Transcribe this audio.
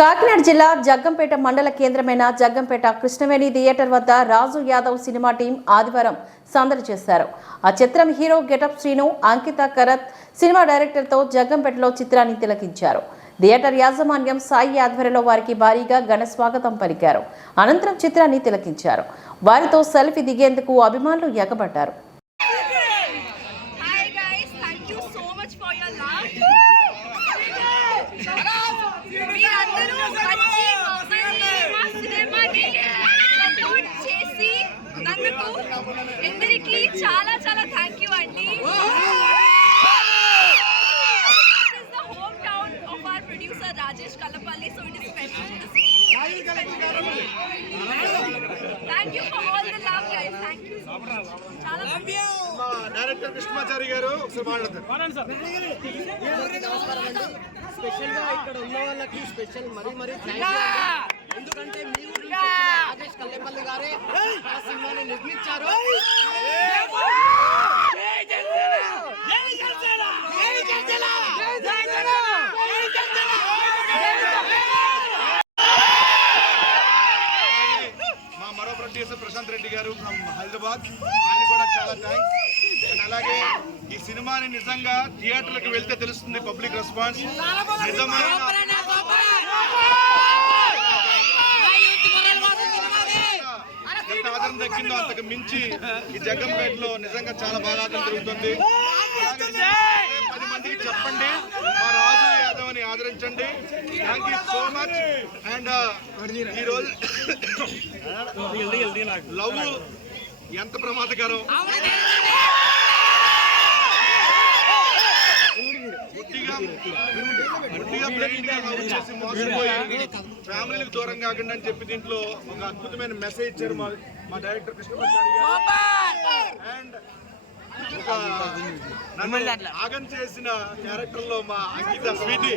కాకినాడ జిల్లా జగ్గంపేట మండల కేంద్రమైన జగ్గంపేట కృష్ణవేణి థియేటర్ వద్ద రాజు యాదవ్ సినిమా టీం ఆదివారం సందడి చేశారు. ఆ చిత్రం hero getup Srinu Ankita Karat cinema డైరెక్టర్తో జగ్గంపేటలో చిత్రాన్ని తిలకించారు. థియేటర్ యాజమాన్యం సాయి ఆధ్వర్యంలో వారికి భారీగా ఘన స్వాగతం పలికారు. అనంతరం చిత్రాన్ని తిలకించారు. వారితో సెల్ఫీ దిగేందుకు అభిమానులు ఎగబడ్డారు. Producer Rajesh Kalapalli, so it is special to see. Thank you for all the love, guys. Thank you so much. చాలా thank you. మా డైరెక్టర్ కృష్ణమాచారి గారు ఒకసారి మాట్లాడతారు స్పెషల్గా ఇక్కడ ఉన్న వాళ్ళకి స్పెషల్ మరీ మరీ థ్యాంక్ యూ అండి. ఎందుకంటే మీ ఊరి నుంచి వచ్చిన రాజేష్ కల్లేపల్లి గారే ఆ సినిమాని మా మరో ప్రొడ్యూసర్ ప్రశాంత్ రెడ్డి గారు ఫ్రమ్ హైదరాబాద్. ఆయన కూడా చాలా థ్యాంక్స్ అండ్ అలాగే ఈ సినిమాని నిజంగా థియేటర్లకు వెళ్తే తెలుస్తుంది పబ్లిక్ రెస్పాన్స్ నిజమైన ఆదరణ దక్కిందో అంతకు మించి ఈ జగ్గంపేటలో నిజంగా చాలా బాగా ఆదరణ జరుగుతుంది. పది మందికి చెప్పండి. మా రాజు యాదవ్ అని ఆదరించండి. Thank you so much and ఈ రోజు లవ్ ఎంత ప్రమాదకరం? గుడ్డిగా గుడ్డిగా blind గా love చేసి మోసపోయి ఫ్యామిలీలకు దూరం కాకుండా అని చెప్పి దీంట్లో ఒక అద్భుతమైన మెసేజ్ ఇచ్చారు మా మా డైరెక్టర్ కృష్ణమాచారి గారు. అండ్ నన్ను ఆగం చేసిన క్యారెక్టర్లో మా అంకిత స్వీటీ.